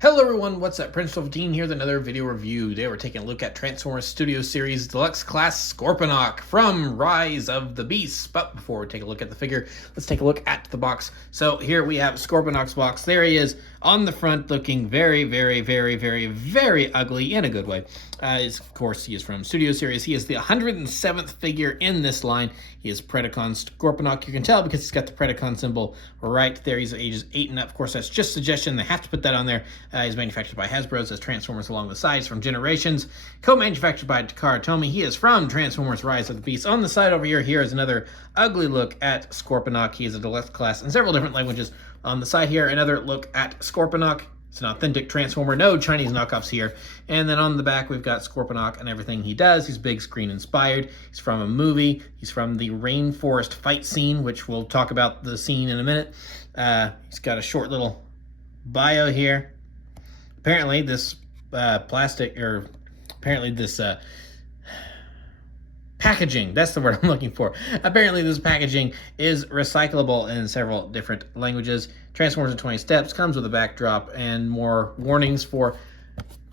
Hello everyone, what's up? Prince15 here with another video review. Today we're taking a look at Transformers Studio Series Deluxe Class Scorponok from Rise of the Beasts. But before we take a look at the figure, let's take a look at the box. So here we have Scorponok's box. There he is on the front, looking very, very, very, very, very ugly in a good way. Of course, he is from Studio Series. He is the 107th figure in this line. He is Predacon Scorponok. You can tell because he's got the Predacon symbol right there. He's ages 8 and up. Of course, that's just suggestion. They have to put that on there. He's manufactured by Hasbro. It says Transformers along the sides from Generations. Co-manufactured by Takara Tomy. He is from Transformers Rise of the Beasts. On the side over here is another ugly look at Scorponok. He is a Deluxe class in several different languages. On the side here, another look at Scorponok. It's an authentic Transformer, no Chinese knockoffs here. And then on the back, we've got Scorponok and everything he does. He's big screen inspired. He's from a movie. He's from the rainforest fight scene, which we'll talk about the scene in a minute. He's got a short little bio here. Apparently this packaging, that's the word I'm looking for. Apparently this packaging is recyclable in several different languages. Transformers in 20 steps, comes with a backdrop and more warnings for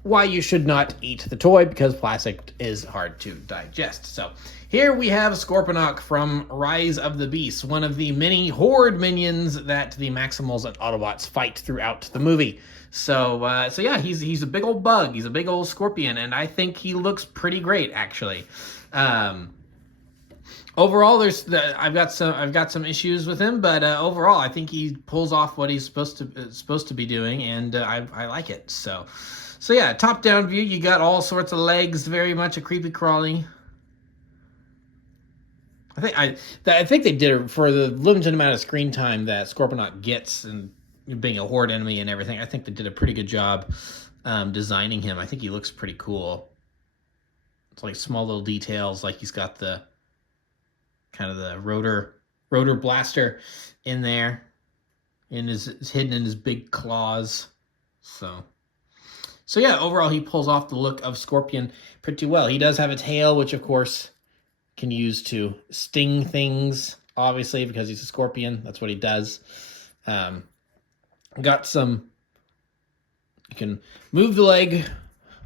why you should not eat the toy because plastic is hard to digest. So here we have Scorponok from Rise of the Beasts, one of the many horde minions that the Maximals and Autobots fight throughout the movie. So yeah, he's a big old bug. He's a big old scorpion, and I think he looks pretty great actually. Overall, I've got some issues with him, but overall, I think he pulls off what he's supposed to be doing, and I like it. So yeah, top down view, you got all sorts of legs, very much a creepy crawly. I think they did it for the limited amount of screen time that Scorponok gets and being a horde enemy and everything. I think they did a pretty good job designing him. I think he looks pretty cool. It's like small little details, like he's got the kind of the rotor blaster in there, and is hidden in his big claws. So yeah, overall he pulls off the look of Scorpion pretty well. He does have a tail, which of course can use to sting things, obviously, because he's a scorpion. That's what he does. Got some, you can move the leg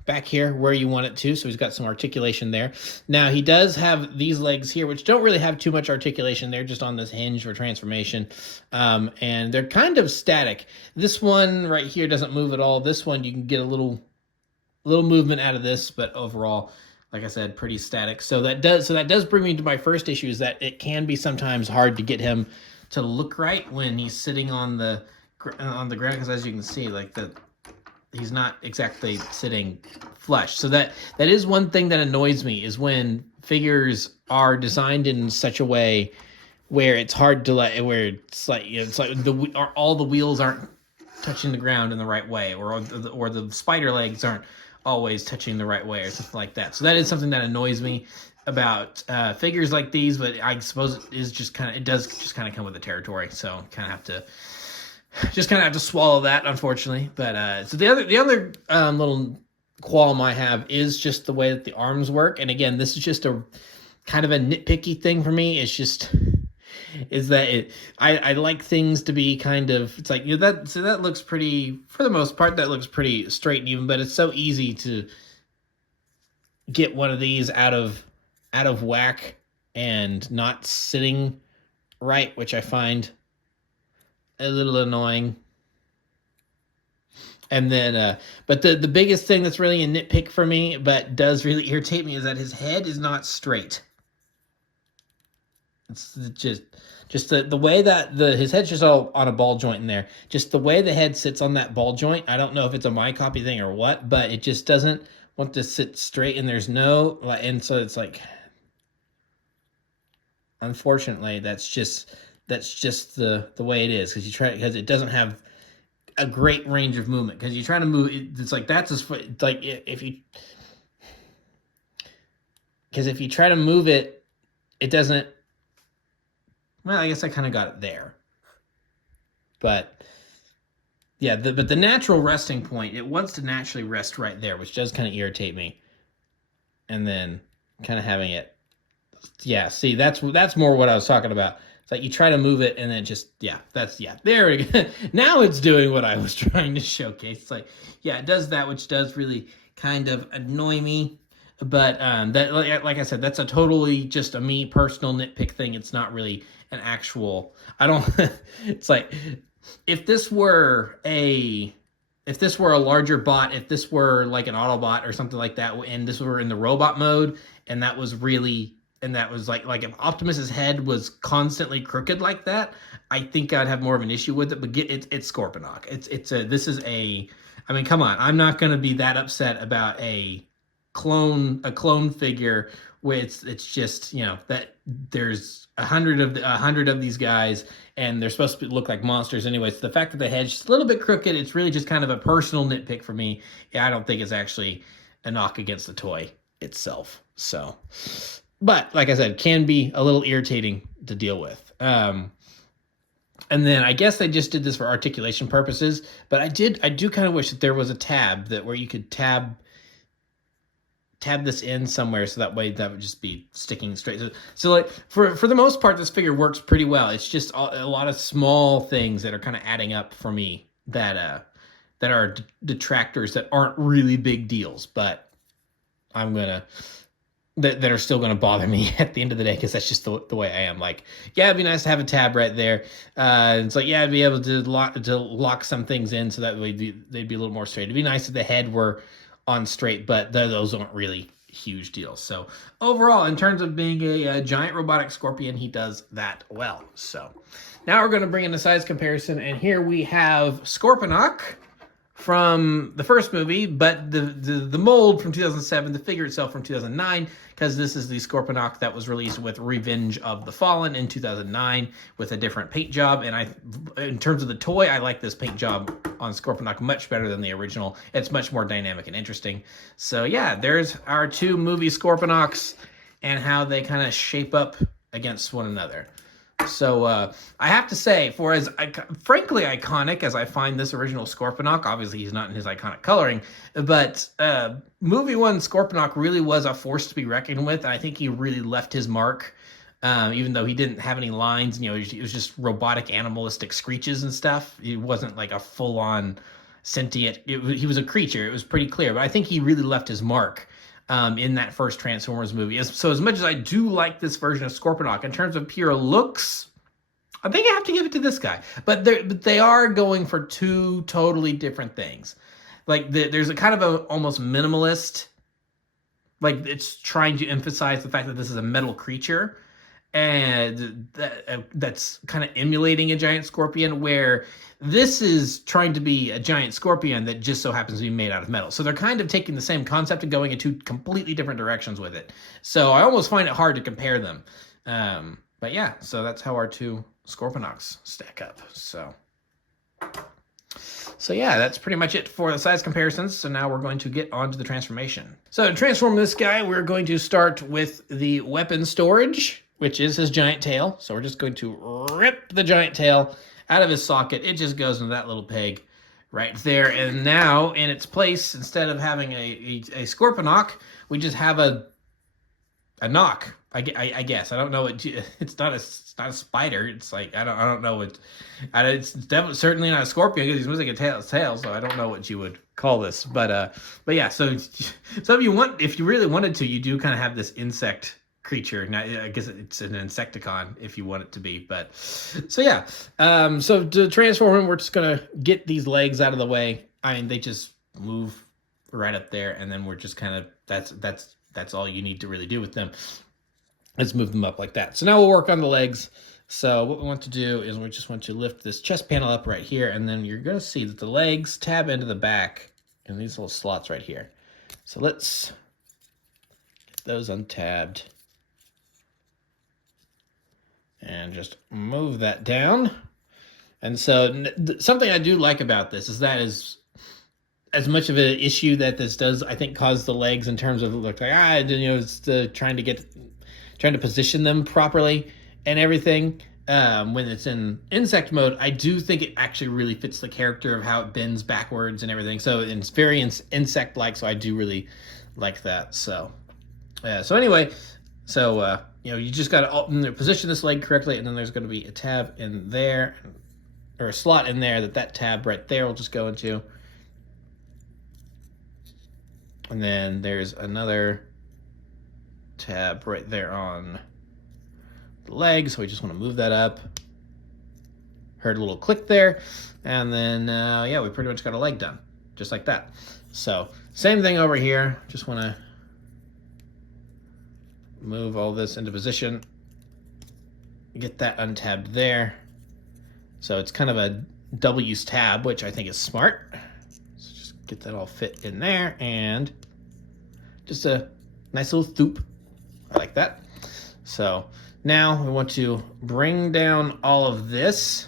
back here where you want it to, so he's got some articulation there. Now he does have these legs here, which don't really have too much articulation. They're just on this hinge for transformation, and they're kind of static. This one right here doesn't move at all. This one you can get a little movement out of this, but overall, like I said, pretty static. So that does bring me to my first issue, is that it can be sometimes hard to get him to look right when he's sitting on the ground, because as you can see, like he's not exactly sitting flush. So that is one thing that annoys me, is when figures are designed in such a way where it's hard to where it's like all the wheels aren't touching the ground in the right way, or the spider legs aren't always touching the right way, or something like that. So that is something that annoys me about figures like these, but I suppose it does just kind of come with the territory. So kind of have to swallow that, unfortunately. But so the other little qualm I have is just the way that the arms work. And again, this is just a kind of a nitpicky thing for me. I like things to be kind of, it's like, that looks pretty, for the most part, that looks pretty straight and even, but it's so easy to get one of these out of whack and not sitting right, which I find a little annoying. And then, but the biggest thing that's really a nitpick for me, but does really irritate me, is that his head is not straight. It's just the way that his head's just all on a ball joint in there. Just the way the head sits on that ball joint. I don't know if it's a my copy thing or what, but it just doesn't want to sit straight, and there's no, and so it's like, unfortunately, that's just the way it is, because it doesn't have a great range of movement, because you try to move it, it's like if you try to move it, it doesn't. Well, I guess I kind of got it there, but yeah, but the natural resting point, it wants to naturally rest right there, which does kind of irritate me. And then kind of having it, yeah, see, that's more what I was talking about. It's like you try to move it and then just, there we go. Now it's doing what I was trying to showcase. It's like, yeah, it does that, which does really kind of annoy me. But that, like I said, that's a totally just a me personal nitpick thing. It's not really an actual, I don't, it's like, if this were a larger bot, if this were like an Autobot or something like that, and this were in the robot mode, and that was like if Optimus's head was constantly crooked like that, I think I'd have more of an issue with it. But it's Scorponok. I mean, come on, I'm not going to be that upset about a clone figure where it's just, that there's 100 of these guys and they're supposed to look like monsters anyway. So the fact that the head's just a little bit crooked, it's really just kind of a personal nitpick for me. Yeah, I don't think it's actually a knock against the toy itself. So, but like I said, can be a little irritating to deal with. And then I guess they just did this for articulation purposes, but I do kind of wish that there was a tab where you could tab this in somewhere, so that way that would just be sticking straight. So like for the most part, this figure works pretty well. It's just a lot of small things that are kind of adding up for me that are detractors that aren't really big deals, but that are still gonna bother me at the end of the day, because that's just the way I am. Like, yeah, it'd be nice to have a tab right there. It's like, yeah, I'd be able to lock some things in so that way they'd be a little more straight. It'd be nice if the head were on straight, but those aren't really huge deals. So overall, in terms of being a giant robotic scorpion, he does that well. So now we're going to bring in a size comparison, and here we have Scorponok from the first movie, but the mold from 2007, the figure itself from 2009, because this is the Scorponok that was released with Revenge of the Fallen in 2009 with a different paint job. And in terms of the toy, I like this paint job on Scorponok much better than the original. It's much more dynamic and interesting. So yeah, there's our two movie Scorponoks and how they kind of shape up against one another. So I have to say, for as frankly iconic as I find this original Scorponok, obviously he's not in his iconic coloring, but movie one Scorponok really was a force to be reckoned with. And I think he really left his mark, even though he didn't have any lines. It was just robotic animalistic screeches and stuff. It wasn't like a full-on sentient. He was a creature. It was pretty clear, but I think he really left his mark in that first Transformers movie. So as much as I do like this version of Scorponok, in terms of pure looks, I think I have to give it to this guy. But they are going for two totally different things. Like there's a kind of a almost minimalist, like it's trying to emphasize the fact that this is a metal creature, and that's kind of emulating a giant scorpion, where this is trying to be a giant scorpion that just so happens to be made out of metal. So they're kind of taking the same concept and going in two completely different directions with it. So I almost find it hard to compare them. But yeah, so that's how our two Scorponoks stack up. So yeah, that's pretty much it for the size comparisons. So now we're going to get on to the transformation. So to transform this guy, we're going to start with the weapon storage, which is his giant tail. So we're just going to rip the giant tail out of his socket. It just goes into that little peg right there. And now in its place, instead of having a Scorponok, we just have a knock. I guess. I don't know what it's not a spider. It's like I don't know what. It's definitely certainly not a scorpion because he's missing a tail. So I don't know what you would call this. But yeah. So if you really wanted to, you do kind of have this insect creature. Now I guess it's an insecticon if you want it to be. But so yeah. So to transform him, we're just gonna get these legs out of the way. I mean, they just move right up there, and then we're just kind of that's all you need to really do with them. Let's move them up like that. So now we'll work on the legs. So what we want to do is we just want to lift this chest panel up right here, and then you're going to see that the legs tab into the back in these little slots right here. So let's get those untabbed and just move that down. And so something I do like about this is that is as much of an issue that this does, I think, cause the legs in terms of look like it's trying to position them properly and everything. When it's in insect mode, I do think it actually really fits the character of how it bends backwards and everything. So it's very insect-like. So I do really like that. So anyway, you just got to position this leg correctly, and then there's going to be a tab in there, or a slot in there that tab right there will just go into. And then there's another tab right there on the leg, so we just want to move that up. Heard a little click there, and then yeah, we pretty much got a leg done, just like that. So same thing over here. Just want to move all this into position, get that untabbed there. So it's kind of a double use tab, which I think is smart. So just get that all fit in there, and just a nice little thoop. I like that. So now we want to bring down all of this.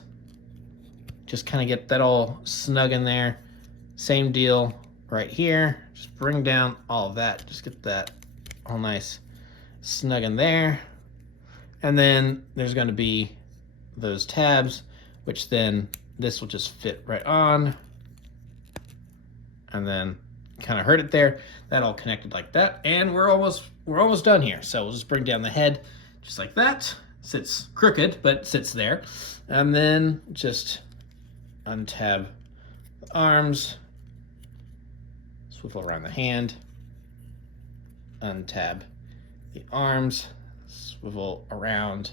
Just kind of get that all snug in there. Same deal right here. Just bring down all of that. Just get that all nice snug in there. And then there's going to be those tabs, which then this will just fit right on. And then kind of heard it there. That all connected like that. And we're almost done here. So we'll just bring down the head just like that. Sits crooked, but sits there. And then just untab the arms, swivel around the hand, untab the arms, swivel around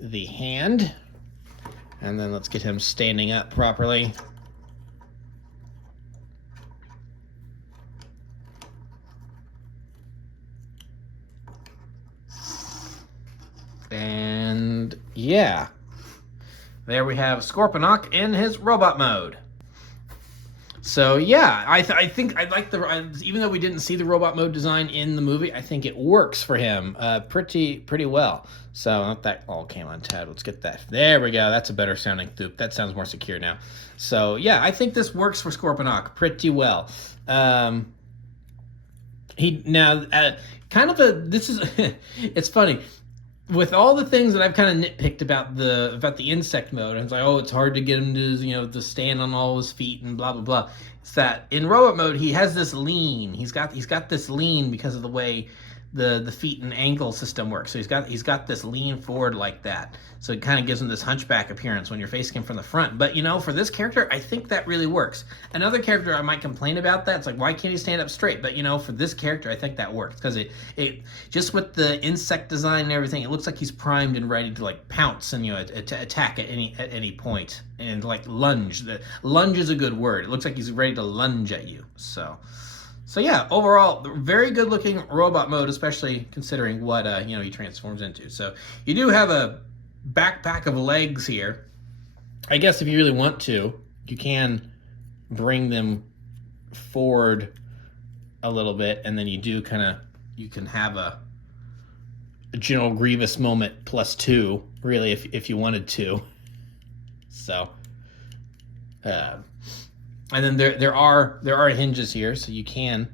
the hand, and then let's get him standing up properly. And yeah, there we have Scorponok in his robot mode. So yeah, I think I like even though we didn't see the robot mode design in the movie, I think it works for him pretty well. So that all came untabbed. Let's get that. There we go. That's a better sounding thoop. That sounds more secure now. So yeah, I think this works for Scorponok pretty well. It's funny. With all the things that I've kind of nitpicked about the insect mode, and it's like, oh, it's hard to get him to to stand on all his feet and blah blah blah. It's that in robot mode he has this lean. He's got this lean because of the way the feet and ankle system works. So he's got this lean forward like that. So it kind of gives him this hunchback appearance when you're facing him from the front. But for this character, I think that really works. Another character I might complain about that. It's like, why can't he stand up straight? But for this character, I think that works because it just with the insect design and everything, it looks like he's primed and ready to like pounce and attack at any point and like lunge. Lunge is a good word. It looks like he's ready to lunge at you. So yeah, overall, very good looking robot mode, especially considering what he transforms into. So you do have a backpack of legs here. I guess if you really want to, you can bring them forward a little bit, and then you can have a General Grievous moment +2, really, if you wanted to. So, and then there are hinges here, so you can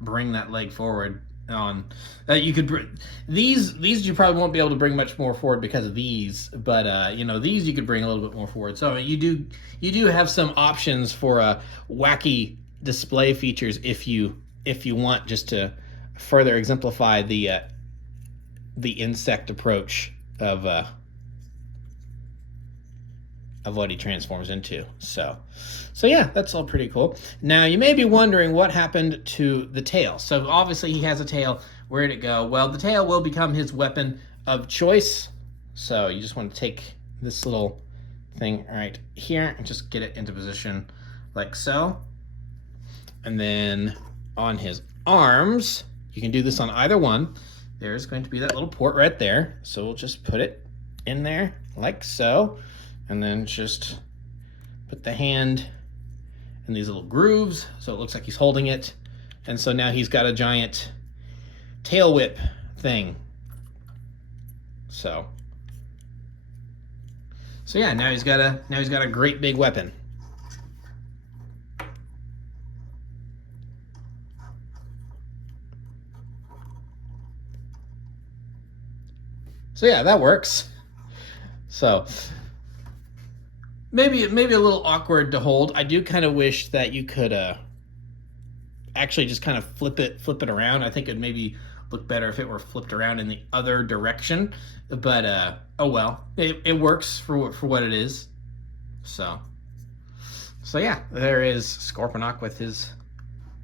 bring that leg forward on. You could these you probably won't be able to bring much more forward because of these, but these you could bring a little bit more forward. So you do have some options for wacky display features if you want, just to further exemplify the insect approach of what he transforms into. So yeah, that's all pretty cool. Now you may be wondering what happened to the tail. So obviously he has a tail. Where'd it go? Well, the tail will become his weapon of choice. So you just want to take this little thing right here and just get it into position like so. And then on his arms, you can do this on either one. There's going to be that little port right there. So we'll just put it in there like so. And then just put the hand in these little grooves so it looks like he's holding it. And so now he's got a giant tail whip thing. So yeah, now he's got a great big weapon. So yeah, that works. So maybe a little awkward to hold. I do kind of wish that you could actually just kind of flip it around. I think it'd maybe look better if it were flipped around in the other direction. But oh well, it works for what it is. So yeah, there is Scorponok with his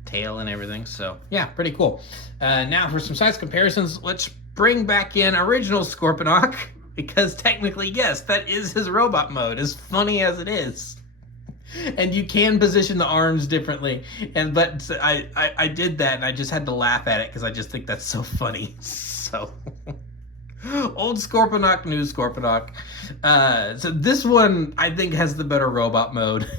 tail and everything. So yeah, pretty cool. Now for some size comparisons, let's bring back in original Scorponok, because technically, yes, that is his robot mode, as funny as it is. And you can position the arms differently, but I did that, and I just had to laugh at it because I just think that's so funny. So old Scorponok, new Scorponok. So this one I think has the better robot mode.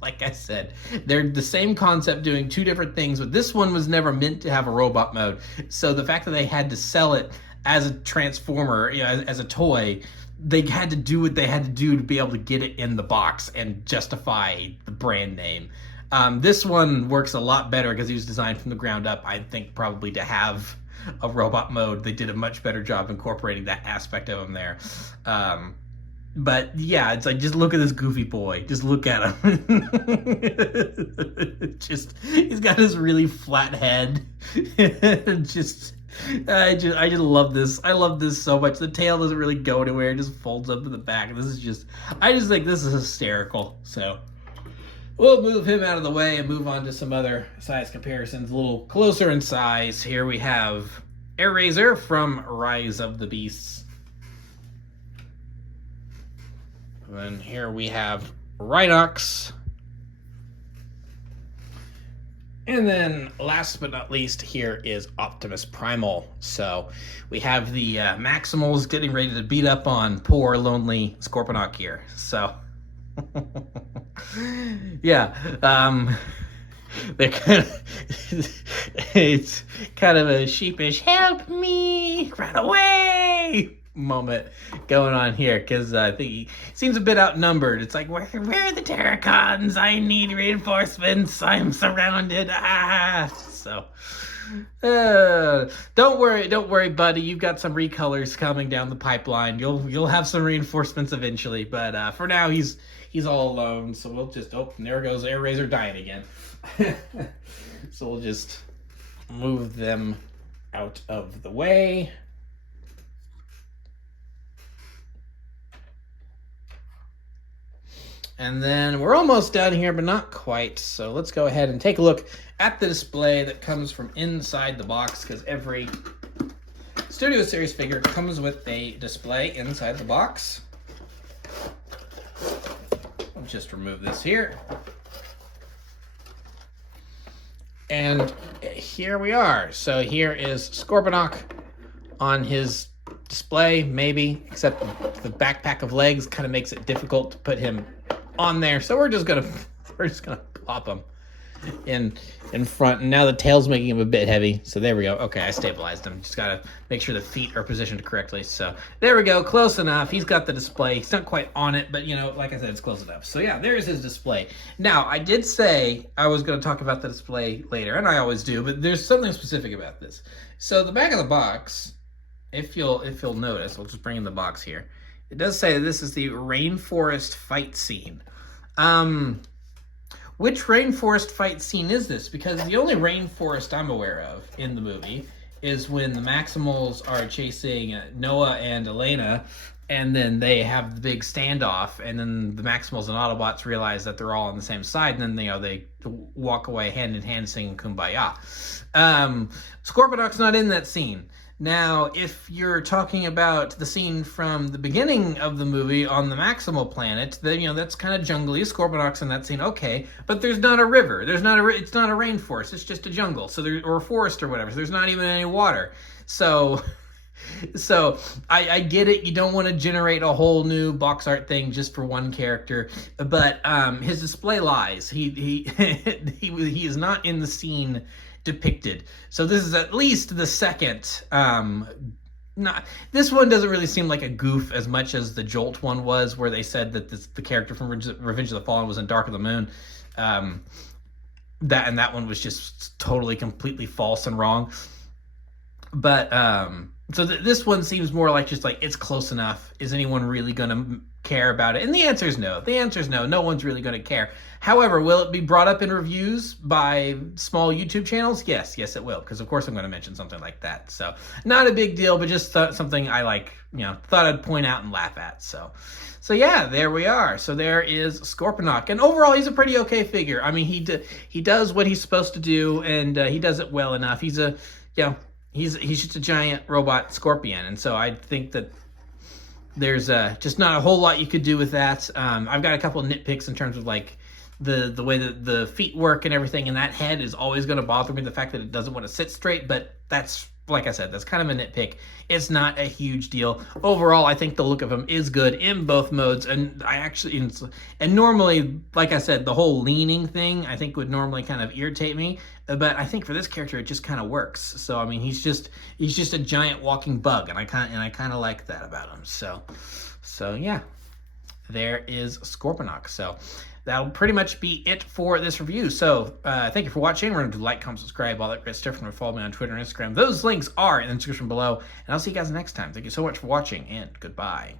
Like I said, they're the same concept doing two different things, but this one was never meant to have a robot mode. So the fact that they had to sell it as a transformer, as a toy, they had to do what they had to do to be able to get it in the box and justify the brand name. This one works a lot better because he was designed from the ground up, I think, probably to have a robot mode. They did a much better job incorporating that aspect of him there. But yeah, it's like, just look at this goofy boy. Just look at him. He's got this really flat head. I just love this. I love this so much. The tail doesn't really go anywhere. It just folds up to the back. I just think this is hysterical. So we'll move him out of the way and move on to some other size comparisons, a little closer in size. Here we have Airazor from Rise of the Beasts. And here we have Rhinox. And then last but not least, here is Optimus Primal. So we have the Maximals getting ready to beat up on poor, lonely Scorponok here. So yeah, they're it's kind of a sheepish, help me, run away moment going on here, because I think he seems a bit outnumbered. It's like, where are the Terrorcons? I need reinforcements. I'm surrounded. So don't worry, buddy. You've got some recolors coming down the pipeline. You'll have some reinforcements eventually, but for now he's all alone. So we'll just, and there goes Airazor dying again. So we'll just move them out of the way. And then we're almost done here, but not quite. So let's go ahead and take a look at the display that comes from inside the box, because every Studio Series figure comes with a display inside the box. I'll just remove this here. And here we are. So here is Scorponok on his display, maybe, except the backpack of legs kind of makes it difficult to put him on there. So we're just gonna plop him in front. And now the tail's making him a bit heavy. So there we go. Okay, I stabilized him. Just gotta make sure the feet are positioned correctly. So there we go, close enough. He's got the display. He's not quite on it, but like I said, it's close enough. So yeah, there's his display. Now, I did say I was gonna talk about the display later, and I always do, but there's something specific about this. So the back of the box, if you'll notice, I'll just bring in the box here. It does say this is the rainforest fight scene. Which rainforest fight scene is this? Because the only rainforest I'm aware of in the movie is when the Maximals are chasing Noah and Elena, and then they have the big standoff, and then the Maximals and Autobots realize that they're all on the same side, and then they walk away hand in hand singing Kumbaya. Scorponok's not in that scene. Now, if you're talking about the scene from the beginning of the movie on the Maximal planet, then that's kind of jungly. Scorponok's in that scene, okay, but there's not a river. It's not a rainforest. It's just a jungle, or a forest or whatever. So there's not even any water. So I get it. You don't want to generate a whole new box art thing just for one character, but his display lies. He is not in the scene depicted. So this is at least the second. This one doesn't really seem like a goof as much as the Jolt one was, where they said that the character from Revenge of the Fallen was in Dark of the Moon. That one was just totally, completely false and wrong. But so this one seems more like just like, it's close enough. Is anyone really gonna care about it? And the answer is no. The answer is no. No one's really going to care. However, will it be brought up in reviews by small YouTube channels? Yes, it will, because of course I'm going to mention something like that. So not a big deal, but just something I like, thought I'd point out and laugh at. So yeah, there we are. So there is Scorponok, and overall he's a pretty okay figure. I mean, he does what he's supposed to do, and he does it well enough. He's he's just a giant robot scorpion, and so I think that there's just not a whole lot you could do with that. I've got a couple of nitpicks in terms of like the way that the feet work and everything, and that head is always going to bother me, the fact that it doesn't want to sit straight, but that's, like I said, that's kind of a nitpick. It's not a huge deal. Overall, I think the look of him is good in both modes, and normally, like I said, the whole leaning thing I think would normally kind of irritate me, but I think for this character it just kind of works. So I mean, he's just a giant walking bug, and I kind of like that about him. So yeah, there is Scorponok. So that'll pretty much be it for this review. So thank you for watching. Remember to like, comment, subscribe, all that great stuff. Remember to follow me on Twitter and Instagram. Those links are in the description below. And I'll see you guys next time. Thank you so much for watching, and goodbye.